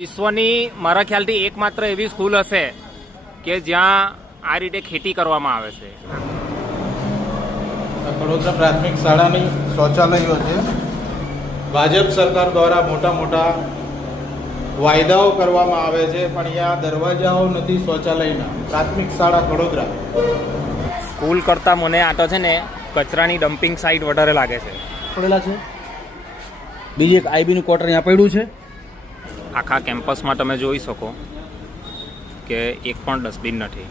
વિશ્વની મારા ખ્યાલથી એકમાત્ર એવી સ્કૂલ હશે કે જ્યાં આ રીતે ખેતી કરવામાં આવે છે. વડોદરા પ્રાથમિક શાળાની શૌચાલયો છે. ભાજપ સરકાર દ્વારા મોટા મોટા વાયદાઓ કરવામાં આવે છે, પણ અહીંયા દરવાજાઓ નથી શૌચાલયના. પ્રાથમિક શાળા વડોદરા સ્કૂલ કરતાં મને આ તો છે ને કચરાની ડમ્પિંગ સાઇટ વધારે લાગે છે. પડેલા છે. બીજી એક આઈબીનું ક્વાર્ટર અહીંયા પડ્યું છે. આખા કેમ્પસમાં તમે જોઈ શકો કે એક પણ ડસ્ટબિન નથી.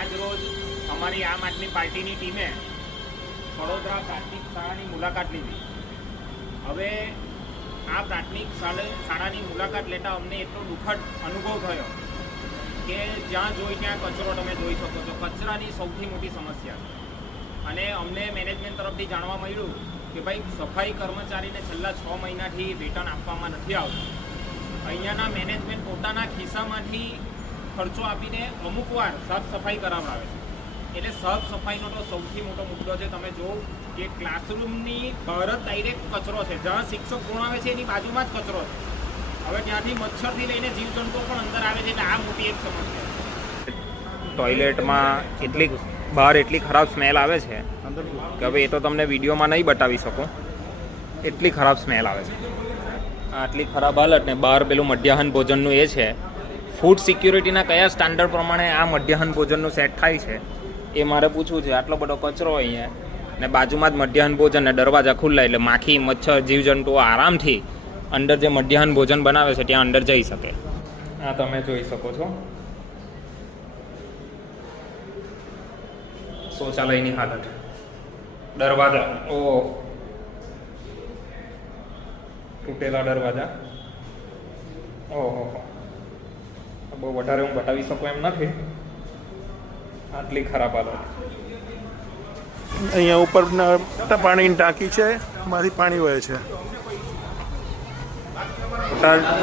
આજ રોજ અમારી આમ આદમી પાર્ટીની ટીમે વડોદરા પ્રાથમિક શાળાની મુલાકાત લીધી. હવે આ પ્રાથમિક શાળાની મુલાકાત લેતા અમને એટલો દુઃખદ અનુભવ થયો કે જ્યાં જોઈ ત્યાં કચરો તમે જોઈ શકો છો. કચરાની સૌથી મોટી સમસ્યા છે અને અમને મેનેજમેન્ટ તરફથી જાણવા મળ્યું કે ભાઈ સફાઈ કર્મચારીને છેલ્લા 6 મહિનાથી વેતન આપવામાં નથી આવતું. અહીંયાના મેનેજમેન્ટ પોતાના ખિસ્સામાંથી ખર્ચો આપીને અમુક વાર સાફ સફાઈ કરાવડાવે છે. એટલે સાફ સફાઈનો તો સૌથી મોટો મુદ્દો છે. તમે જો કે ક્લાસરૂમની બહાર જ ડાયરેક્ટ કચરો છે. જ્યાં શિક્ષક ભણાવે છે એની બાજુમાં જ કચરો છે. હવે ત્યાંથી મચ્છરથી લઈને જીવજંતુઓ પણ અંદર આવે છે. એટલે આ મોટી એક સમસ્યા છે. ટોયલેટમાં બહાર એટલી ખરાબ સ્મેલ આવે છે કે હવે એ તો તમને વિડીયોમાં નહીં બતાવી શકો. એટલી ખરાબ સ્મેલ આવે છે. આટલી ખરાબ હાલત ને બહાર પેલું મધ્યાહન ભોજનનું એ છે. ફૂડ સિક્યુરિટીના કયા સ્ટાન્ડર્ડ પ્રમાણે આ મધ્યાહન ભોજનનું સેટ થાય છે એ મારે પૂછવું છે. આટલો બધો કચરો અહીંયા ને બાજુમાં જ મધ્યાહન ભોજન ને દરવાજા ખુલ્લા એટલે માખી મચ્છર જીવજંતુઓ આરામથી અંદર જે મધ્યાહન ભોજન બનાવે છે ત્યાં અંદર જઈ શકે. આ તમે જોઈ શકો છો શૌચાલયની હાલત. દરવાજા તૂટેલા દરવાજા. ઓહો, બહુ વધારે હું બતાવી શકું એમ નથી. આટલી ખરાબ હાલત. અહીંયા ઉપર પાણીની ટાંકી છે, એમાંથી પાણી વહે છે.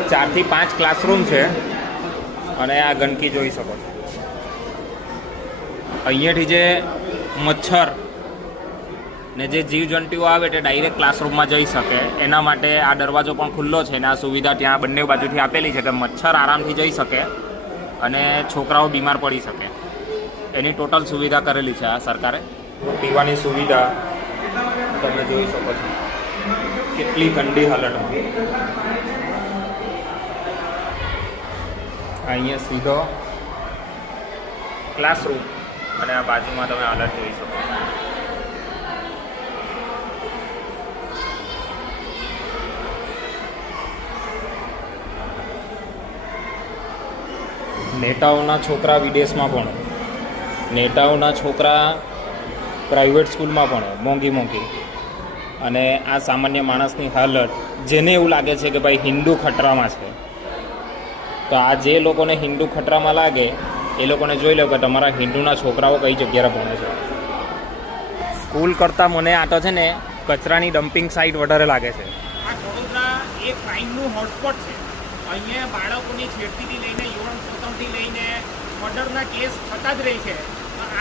4 થી 5 ક્લાસરૂમ છે અને આ ગંદકી જોઈ શકો છો. અહીંયાથી જે મચ્છર ને જે જીવજંતુઓ આવે તે ડાયરેક્ટ ક્લાસરૂમમાં જઈ શકે એના માટે આ દરવાજો પણ ખુલ્લો છે. ને આ સુવિધા ત્યાં બંને બાજુથી આપેલી છે કે મચ્છર આરામથી જઈ શકે અને છોકરાઓ બીમાર પડી શકે. એની ટોટલ સુવિધા કરેલી છે આ સરકારે. પીવાની સુવિધા તમે જોઈ શકો છો કેટલી ગંદી હાલતમાં. અહીંયા સીધો ક્લાસરૂમ અને આ બાજુમાં તમે હાલત જોઈ શકો. નેતાઓના છોકરા વિદેશમાં ભણે, નેતાઓના છોકરા પ્રાઇવેટ સ્કૂલમાં ભણે મોંઘી અને આ સામાન્ય માણસની હાલત જેને એવું લાગે છે કે ભાઈ હિન્દુ ખતરામાં છે, તો આ જે લોકોને હિન્દુ ખતરામાં લાગે એ લોકોને જોઈ લો કે તમારા હિન્દુના છોકરાઓ કઈ જગ્યાએ ભણે છે. સ્કૂલ કરતાં મને આ તો છે ને કચરાની ડમ્પિંગ સાઇટ વધારે લાગે છે. આ વડોદરા એક ક્રાઇમનું હોટસ્પોટ છે. અહીંયા બાળકોની છેડતીથી લઈને યૌન શોષણથી લઈને મર્ડરના કેસ થતા જ રહી છે.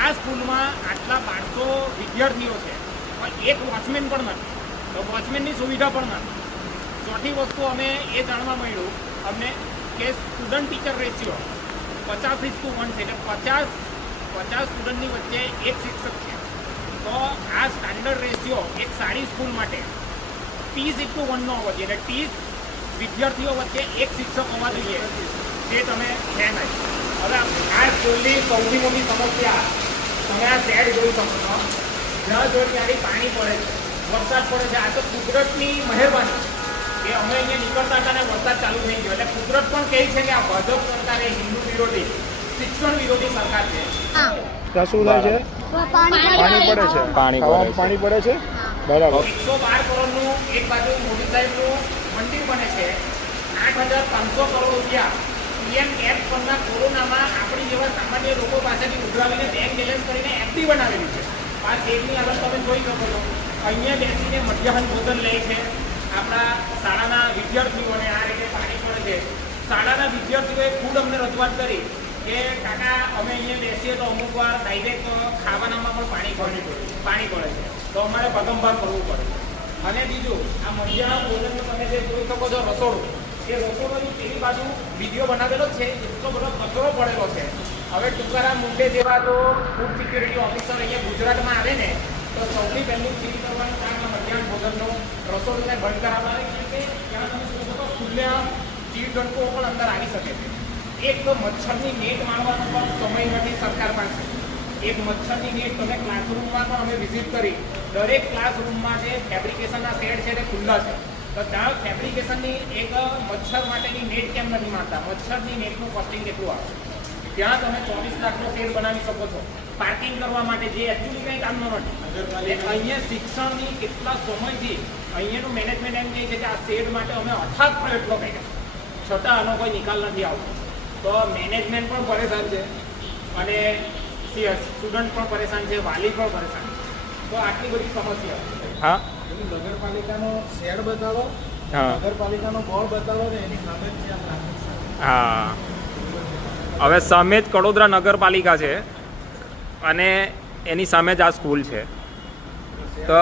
આ સ્કૂલમાં આટલા 500 વિદ્યાર્થીઓ છે પણ એક વોચમેન પણ નથી. તો વોચમેનની સુવિધા પણ નથી. ચોથી વસ્તુ અમે એ જાણવા મળ્યું અમને કે સ્ટુડન્ટ ટીચર રેશિયો 50:1 છે. એટલે 50 સ્ટુડન્ટની વચ્ચે એક શિક્ષક છે. તો આ સ્ટાન્ડર્ડ રેશિયો એક સારી સ્કૂલ માટે 30:1 નો હોવો જોઈએ. એટલે 30 વિદ્યાર્થીઓ વચ્ચે એક શિક્ષક હોવા જોઈએ. જે તમે છે નહીં. હવે આ સ્કૂલની સૌથી મોટી સમસ્યા તમે આ શેડ જોઈ શકો છો. જ્યાં જોઈ ત્યારે પાણી પડે છે, વરસાદ પડે છે. આ તો કુદરતની મહેરબાની કે અમે અહીંયા નીકળતા હતા ને વરસાદ ચાલુ થઈ ગયો. એટલે કુદરત પણ કહે છે કે આ ભાજપ સરકાર એ હિન્દુ વિરોધી શિક્ષણ વિરોધી સરકાર છે. ત્યાં શું થાય છે? પાણી પડે છે. પાણી પડે છે. બરાબર. 112 કરોડનું એક બાજુ મોદી સાહેબનું મંદિર બને છે. 8,500 કરોડ રૂપિયા પીએમ કેર પરના કોરોનામાં આપણી જેવા સામાન્ય લોકો પાસેથી ઉઘરાવીને બેંક બેલેન્સ કરીને એફડી બનાવેલી છે. આ સ્ટેટની હાલત તમે જોઈ શકો છો. અહીંયા બેસીને મધ્યાહન ભોજન લે છે. આપણા શાળાના વિદ્યાર્થીઓને આ રીતે પાણી પડે છે. શાળાના વિદ્યાર્થીઓએ ખુદ અમને રજૂઆત કરી કે કાકા અમે અહીંયા બેસીએ તો અમુક વાર ડાયરેક્ટ ખાવાનામાં પણ પાણી પડે છે. તો અમારે પગમભાર કરવું પડે. અને બીજું આ મધ્યાહન ભોજનનું તમે જે જોઈ શકો છો રસોડું એ રસોડાની પેલી બાજુ વિડીયો બનાવેલો જ છે, એટલો બધો કચરો પડેલો છે. હવે ટુકારામ મુંડે જેવા તો ફૂડ સિક્યુરિટી ઓફિસર અહીંયા ગુજરાતમાં આવે ને તો સૌથી પહેલું સીલ કરવાનું કામ મધ્યાહન ભોજનનો રસોડુને બંધ કરાવવાનું, કેમ કે ત્યાં તમે શું કરો ખુલ્લા જીવજંતુઓ પણ અંદર આવી શકે છે. એક તો મચ્છરની નેટ મારવાનો પણ સમય નથી સરકાર પાસે. એક મચ્છરની નેટ તમે ક્લાસરૂમમાં પણ અમે વિઝિટ કરી, દરેક ક્લાસરૂમમાં જે ફેબ્રિકેશનના શેડ છે તે ખુલ્લા છે. તો ત્યાં ફેબ્રિકેશનની એક મચ્છર માટેની નેટ કેમ નથી મારતા? મચ્છરની નેટનું કોસ્ટિંગ કેટલું આવે? ત્યાં તમે 24 લાખનો શેડ બનાવી શકો છો પાર્કિંગ કરવા માટે, જે એકચ્યુઅલી કંઈ કામનો નથી. અહીંયા શિક્ષણની કેટલા સમયથી અહીંયાનું મેનેજમેન્ટ એમ કહે છે કે આ શેડ માટે અમે અથાગ પ્રયત્નો કર્યા, છતાં આનો કોઈ નિકાલ નથી આવતો. તો મેનેજમેન્ટ પણ પરેશાન છે અને સ્ટુડન્ટ પણ પરેશાન છે, વાલી પણ પરેશાન છે. તો આટલી બધી સમસ્યા. હા, નગરપાલિકાનો શેડ બતાવો, નગરપાલિકાનો બોર્ડ બતાવો ને એની સામે જ છે આ ટ્રાફિક. હા, હવે સામે જ કડોદરા નગરપાલિકા છે અને એની સામે જ આ સ્કૂલ છે. તો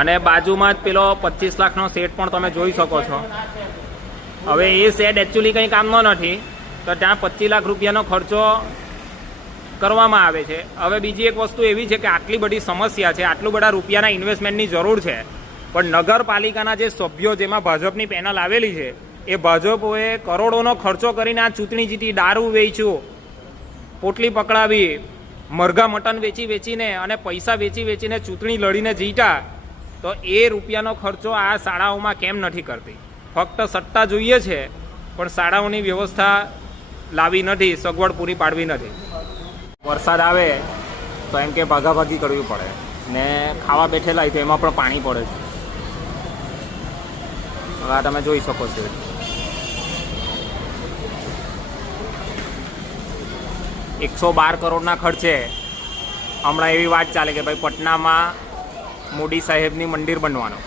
અને બાજુમાં જ પેલો 25 લાખનો સેટ પણ તમે જોઈ શકો છો. હવે એ સેટ એકચ્યુઅલી કંઈ કામનો નથી, તો ત્યાં 25 લાખ રૂપિયાનો ખર્ચો કરવામાં આવે છે. હવે બીજી એક વસ્તુ એવી છે કે આટલી બધી સમસ્યા છે, આટલું બધા રૂપિયાના ઇન્વેસ્ટમેન્ટની જરૂર છે, પણ નગરપાલિકાના જે સભ્યો, જેમાં ભાજપની પેનલ આવેલી છે, એ ભાજપોએ કરોડોનો ખર્ચો કરીને આ ચૂંટણી જીતી, દારૂ વેચ્યું, પોટલી પકડાવી, મરઘા મટન વેચીને અને પૈસા વેચીને ચૂંટણી લડીને જીત્યા. તો એ રૂપિયાનો ખર્ચો આ શાળાઓમાં કેમ નથી કરતી? ફક્ત સત્તા જોઈએ છે પણ શાળાઓની વ્યવસ્થા લાવી નથી, સગવડ પૂરી પાડવી નથી. વરસાદ આવે તો એમ કે ભાગાભાગી કરવી પડે ને ખાવા બેઠેલા હોય તો એમાં પણ પાણી પડે છે. હવે આ તમે જોઈ શકો છો. $112 કરોડના ખર્ચે હમણાં એવી વાત ચાલે કે ભાઈ પટનામાં મોદી સાહેબની મંદિર બનવાનો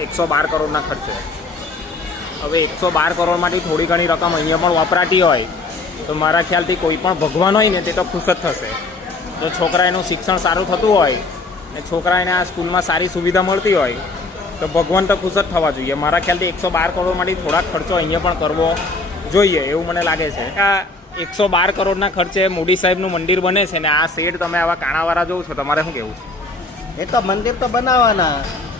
112 કરોડના ખર્ચે. હવે 112 કરોડમાંથી થોડી ઘણી રકમ અહીંયા પણ વપરાતી હોય તો મારા ખ્યાલથી કોઈ પણ ભગવાન હોય ને તે તો ખુશ જ થશે. જો છોકરાએનું શિક્ષણ સારું થતું હોય ને છોકરાને આ સ્કૂલમાં સારી સુવિધા મળતી હોય તો ભગવાન તો ખુશ જ થવા જોઈએ. મારા ખ્યાલથી 112 કરોડમાંથી થોડાક ખર્ચો અહીંયા પણ કરવો જોઈએ એવું મને લાગે છે. આ 112 કરોડના ખર્ચે મોદી સાહેબનું મંદિર બને છે ને આ શેડ તમે આવા કાણાવાળા જોવો છો, તમારે શું કહેવું છે? એ તો મંદિર તો બનાવવાના,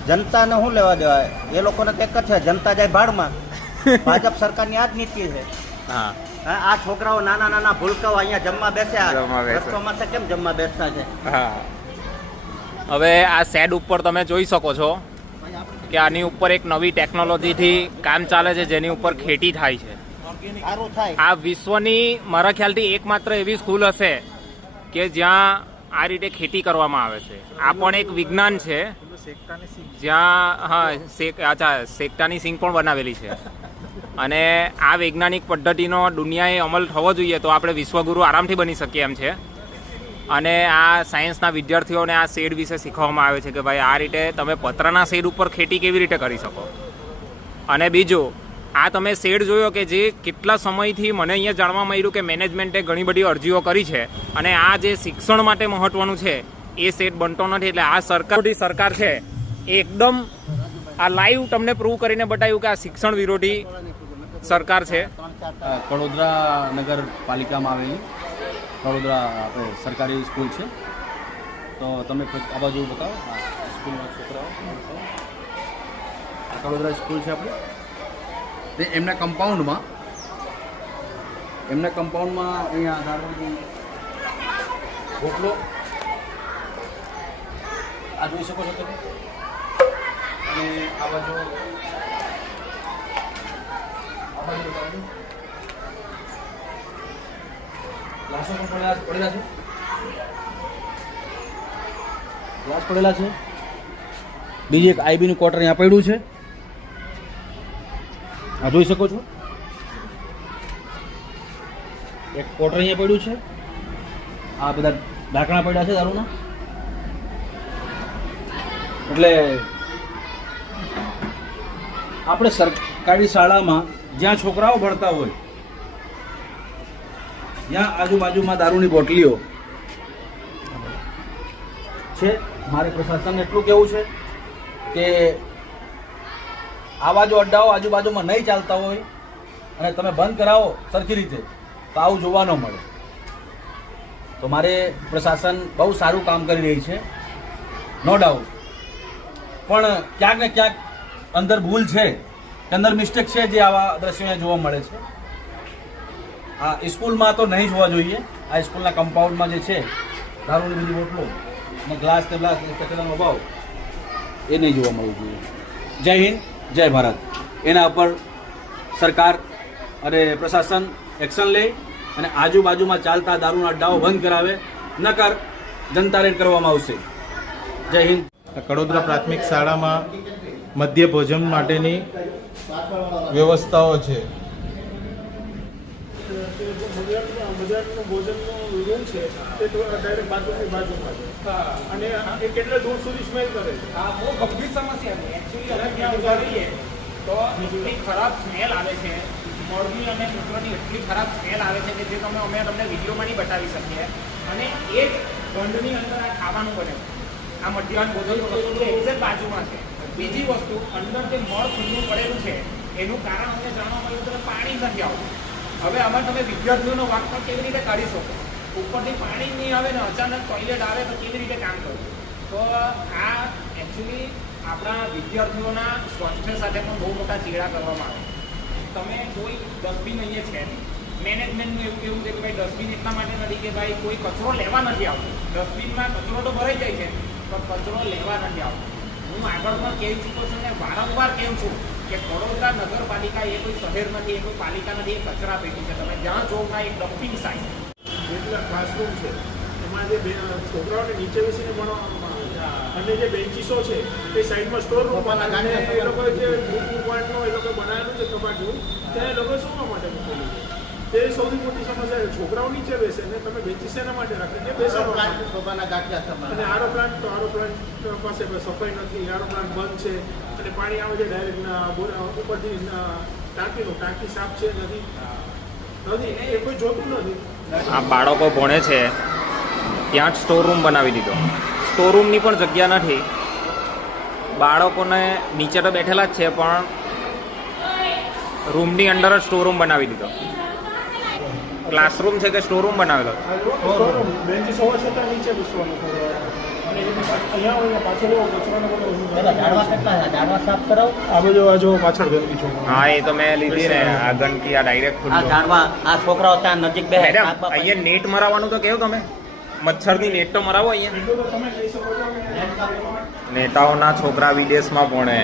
જનતાને શું લેવા દેવાય? એ લોકોને કંઈક જ છે, જનતા જાય ભાડમાં. ભાજપ સરકારની આ જ નીતિ છે. હા, આ છોકરાઓ નાના ભૂલકાઓ અહીંયા જમવા બેસ્યા, રસ્તોમાં કેમ જમવા બેસતા છે? હા. હવે આ શેડ ઉપર તમે જોઈ શકો છો કે આની ઉપર એક નવી ટેકનોલોજીથી કામ ચાલે છે જેની ઉપર ખેતી થાય છે. સારું થાય. આ વિશ્વની મારા ખ્યાલથી એકમાત્ર એવી સ્કૂલ હશે કે જ્યાં આ રીતે ખેતી કરવામાં આવે છે. આ પણ એક વિજ્ઞાન છે જ્યાં સેકટાની સિંગ પણ બનાવેલી છે. અને આ વૈજ્ઞાનિક પદ્ધતિનો દુનિયાએ અમલ થવો જોઈએ તો આપણે વિશ્વગુરુ આરામથી બની શકીએ એમ છે. અને આ સાયન્સના વિદ્યાર્થીઓને આ શેડ વિશે શીખવવામાં આવે છે કે ભાઈ આ રીતે તમે પતરાના શેડ ઉપર ખેતી કેવી રીતે કરી શકો. અને બીજું, આ તમે શેડ જોયો કે જે કેટલા સમયથી મને અહીંયા જાણવા મળ્યું કે મેનેજમેન્ટે ઘણી બધી અરજીઓ કરી છે અને આ જે શિક્ષણ માટે મહત્વનું છે એ શેડ બનતો નથી. એટલે આ સરકાર છે એ એકદમ આ લાઈવ તમને પ્રૂવ કરીને બતાવ્યું કે આ શિક્ષણ વિરોધી સરકાર છે. કડોદરા નગરપાલિકામાં આવેલી કડોદરા આપણે સરકારી સ્કૂલ છે. તો તમે આ બાજુ બતાવો. સ્કૂલના છોકરાઓ કડોદરા સ્કૂલ છે આપણે. તે એમના કમ્પાઉન્ડમાં અહીંયા ધારવાડી ગોખલો આ જોઈ શકો છો તમે. અને આ બાજુ ગ્લાસો પણ પડેલા છે. ગ્લાસ પડેલા છે. બીજી એક આઈબીનું ક્વાર્ટર અહીંયા પડ્યું છે. આ જોઈ શકો છો. એક ક્વાર્ટર અહીંયા પડ્યું છે. આ બધા ઢાંકણા પડ્યા છે દારૂના. એટલે આપણે સરકારી શાળામાં જ્યાં છોકરાઓ ભણતા હોય ત્યાં આજુબાજુમાં દારૂની બોટલીઓ છે. મારે પ્રશાસનને એટલું કહેવું છે કે આવા જો અડ્ડાઓ આજુબાજુમાં નહીં ચાલતા હોય અને તમે બંધ કરાવો સરખી રીતે તો આવું જોવા ન મળે. તો મારે પ્રશાસન બહુ સારું કામ કરી રહી છે, નો ડાઉટ, પણ ક્યાંક ને ક્યાંક અંદર ભૂલ છે, અંદર મિસ્ટેક છે, જે આવા દ્રશ્યો જોવા મળે છે. આ સ્કૂલમાં તો નહીં જોવા જોઈએ. આ સ્કૂલના કમ્પાઉન્ડમાં જે છે દારૂની બધી બોટલો અને ગ્લાસ ને ગ્લાસ કચરાનો અભાવ એ નહીં જોવા મળવું જોઈએ. જય હિન્દ, જય ભારત. એના ઉપર સરકાર અને પ્રશાસન એક્શન લે અને આજુબાજુમાં ચાલતા દારૂના અડ્ડાઓ બંધ કરાવે, નકર જનતા રેડ કરવામાં આવશે. જય હિન્દ. કડોદરા પ્રાથમિક શાળામાં મધ્ય ભોજન માટેની વ્યવસ્થાઓ છે. મજાકનું ભોજનનો રૂમ છે તે ડાયરેક્ટ બાજુમાં છે અને એ કેટલા દૂર સુધી સ્મેલ કરે છે. આ બહુ ગંભીર સમસ્યા છે એકચ્યુઅલી. અલગ ત્યાં ઉભા રહીએ તો એટલી ખરાબ સ્મેલ આવે છે, મોરબી અને મૂત્રની એટલી ખરાબ સ્મેલ આવે છે કે જે અમે તમને વિડીયોમાં નહીં બતાવી શકીએ. અને એ જ ગંધની અંદર આ ખાવાનું બને છે. આ મધ્યાહન ભોજન વસ્તુ એક્ઝેક્ટ બાજુમાં છે. બીજી વસ્તુ, અંદર જે મળ ખુલ્લું પડેલું છે એનું કારણ અમને જાણવા મળ્યું કે પાણી નથી આવતું. હવે આમાં તમે વિદ્યાર્થીઓનો વાક પણ કેવી રીતે કાઢી શકો? ઉપરથી પાણી નહીં આવે ને અચાનક ટોયલેટ આવે તો કેવી રીતે કામ કરવું? તો આ એકચ્યુઅલી આપણા વિદ્યાર્થીઓના સ્વાસ્થ્ય સાથે પણ બહુ મોટા ચેડા કરવામાં આવે. તમે કોઈ ડસ્ટબિન અહીંયા છે નહીં. મેનેજમેન્ટનું એવું કેવું છે કે ભાઈ ડસ્ટબિન એટલા માટે નથી કે ભાઈ કોઈ કચરો લેવા નથી આવતો. ડસ્ટબિનમાં કચરો તો ભરાઈ જાય છે પણ કચરો લેવા નથી આવતો. હું આગળ પણ કહી ચૂક્યો છું ને વારંવાર કહું છું કે વડોદરા નગરપાલિકા એ કોઈ શહેર નથી, એ કોઈ પાલિકા નથી, એ કચરા પેટી છે. તમે જ્યાં જોવો ના એક ડમ્પિંગ સાઇટ. જેટલા ક્લાસરૂમ છે એમાં જે છોકરાઓને નીચે બેસીને ભણવામાં આવે છે અને જે બેન્ચીસો છે એ સાઈડમાં સ્ટોર રૂમ અને એ લોકોએ જે બુક પોઈન્ટનો એ લોકો બનાવેલું છે કબાટનું, ત્યાં એ લોકો શું માટે મૂકેલું છે? તે સૌથી મોટી સમસ્યા છે. છોકરાઓ નીચે બેસે ને તમે બેન્ચીસ એના માટે રાખે છે બેસવા અને આરો પ્લાન્ટ પાસે સફાઈ નથી, આરો પ્લાન્ટ બંધ છે અને પાણી આવે છે ડાયરેક્ટ ઉપરથી ટાંકી સાફ છે નથી એ કોઈ જોતું નથી. આ બાળકો ભણે છે ત્યાં જ સ્ટોર રૂમ બનાવી દીધો. સ્ટોર રૂમની પણ જગ્યા નથી. બાળકોને નીચે તો બેઠેલા જ છે પણ રૂમની અંદર જ સ્ટોર રૂમ બનાવી દીધો. ક્લાસરૂમ છે કે સ્ટોર રૂમ બનાવેલો. બેન્ચીસ હોવા છતાં નીચે બેસવાનું અને અહીંયા પાછળ કચરાનો આ બધું આ જો પાછળ ગંદકી છો. હા એ તો મેં લીધી ને આ ગંદકી આ ડાયરેક્ટ આ છોકરાઓ ત્યાં નજીક બે મેડમ અહીંયા નેટ મરાવવાનું તો કેવું તમે મચ્છરની નેટ તો મરાવો અહીંયા. એટલું તો તમે કહી શકો છો. નેતાઓના છોકરા વિદેશમાં ભણે,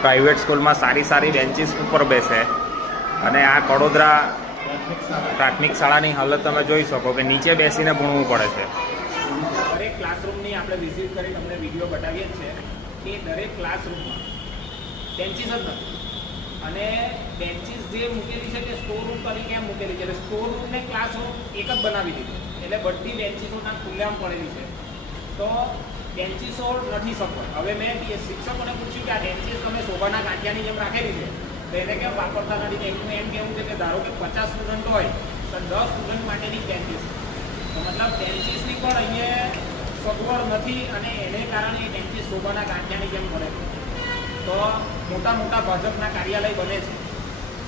પ્રાઇવેટ સ્કૂલમાં સારી સારી બેન્ચીસ ઉપર બેસે અને આ કડોદરા પ્રાથમિક શાળાની હાલત તમે જોઈ શકો કે નીચે બેસીને ભણવું પડે છે. દરેક ક્લાસરૂમની આપણે વિઝિટ કરી તમને વિડીયો બતાવીએ જ છે કે દરેક ક્લાસરૂમમાં બેન્ચીસ જ નથી અને બેન્ચીસ જે મૂકેલી છે તે સ્ટોર રૂમ તરીકે એમ મૂકેલી છે. એટલે સ્ટોર રૂમ ને ક્લાસરૂમ એક જ બનાવી દીધું. એટલે બધી બેન્ચીસોના ખુલ્લેઆમ પડેલી છે. તો બેન્ચીસો નથી સફળ. હવે મેં શિક્ષકોને પૂછ્યું કે આ બેન્ચીસ તમે શોભાના ગાંઠિયાની જેમ રાખેલી છે તો એને કેમ વાપરતા નથી? તો એમનું એમ કહેવું છે કે ધારો કે 50 સ્ટુડન્ટ હોય તો 10 સ્ટુડન્ટ માટેની બેન્ચીસ. તો મતલબ બેન્ચીસની પણ અહીંયા સગવડ નથી અને એને કારણે એ બેન્ચીસ શોભાના ગાંઠિયાની જેમ બને છે. તો મોટા મોટા ભાજપના કાર્યાલય બને છે.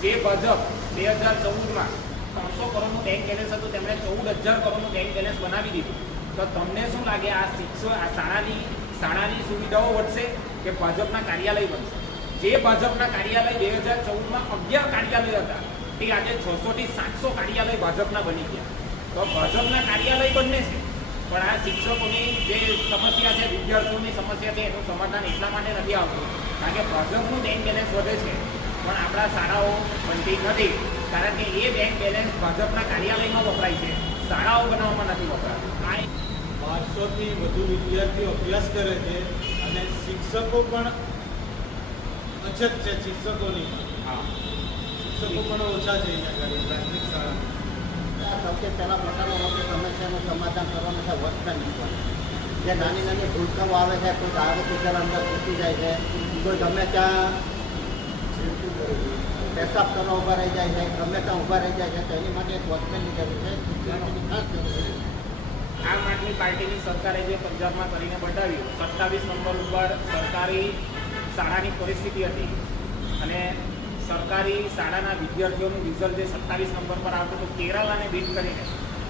જે ભાજપ 2014માં 300 કરોડનું બેંક બેલેન્સ હતું તેમણે 14,000 કરોડનું બેંક બેલેન્સ બનાવી દીધું. તો તમને શું લાગે આ શાળાની સુવિધાઓ વધશે કે ભાજપના કાર્યાલય બનશે? જે ભાજપના કાર્યાલય 2014માં 11 કાર્યાલય હતા તે આજે 600 થી 700 કાર્યાલય ભાજપના બની ગયા. તો ભાજપના કાર્યાલય બને છે પણ આ શિક્ષકોની જે સમસ્યા છે, વિદ્યાર્થીઓની સમસ્યા છે એનું સમાધાન એટલા માટે નથી આવતું કારણ કે ભાજપનું બેંક બેલેન્સ વધે છે પણ આપણા શાળાઓ બનતી નથી કારણ કે એ બેંક બેલેન્સ ભાજપના કાર્યાલયમાં વપરાય છે, શાળાઓ બનાવવામાં નથી વપરાતું. 500થી વધુ વિદ્યાર્થીઓ અભ્યાસ કરે છે અને શિક્ષકો પણ અછત છે. શિક્ષકોની શિક્ષકો પણ ઓછા છે અહીંયા આગળ પ્રાથમિક શાળા. સૌથી પહેલાં મોટામાં મોટી સમસ્યાનું સમાધાન કરવાનું છે વોચમેન. જે નાની નાની ભૂલકાઓ આવે છે, કોઈ દારૂ પીધેલા અંદર ઘૂસી જાય છે, કોઈ ગમે ત્યાં પેશાબ કરવા ઊભા રહી જાય છે, ગમે ત્યાં ઊભા રહી જાય છે, તો એની માટે એક વોચમેનની જરૂર છે, સિક્યુરિટીની ખાસ જરૂર છે. આમ આદમી પાર્ટીની સરકારે જે પંજાબમાં કરીને બતાવ્યું 27 નંબર ઉપર સરકારી શાળાની પરિસ્થિતિ હતી અને સરકારી શાળાના વિદ્યાર્થીઓનું રિઝલ્ટ જે 27 નંબર પર આવતું હતું કેરાલાને બીટ કરીને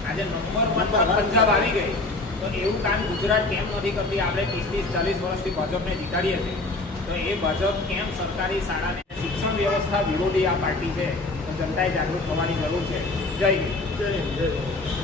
આજે નંબર 1 પર પંજાબ આવી ગઈ. તો એવું કામ ગુજરાત કેમ નથી કરતી? આપણે 30-40 વર્ષથી ભાજપને જીતાડીએ છીએ, તો એ ભાજપ કેમ સરકારી શાળાને શિક્ષણ વ્યવસ્થા વિરોધી આ પાર્ટી છે? તો જનતાએ જાગૃત થવાની જરૂર છે. જય હિન્દ. જય હિન્દ, જય હિન્દ.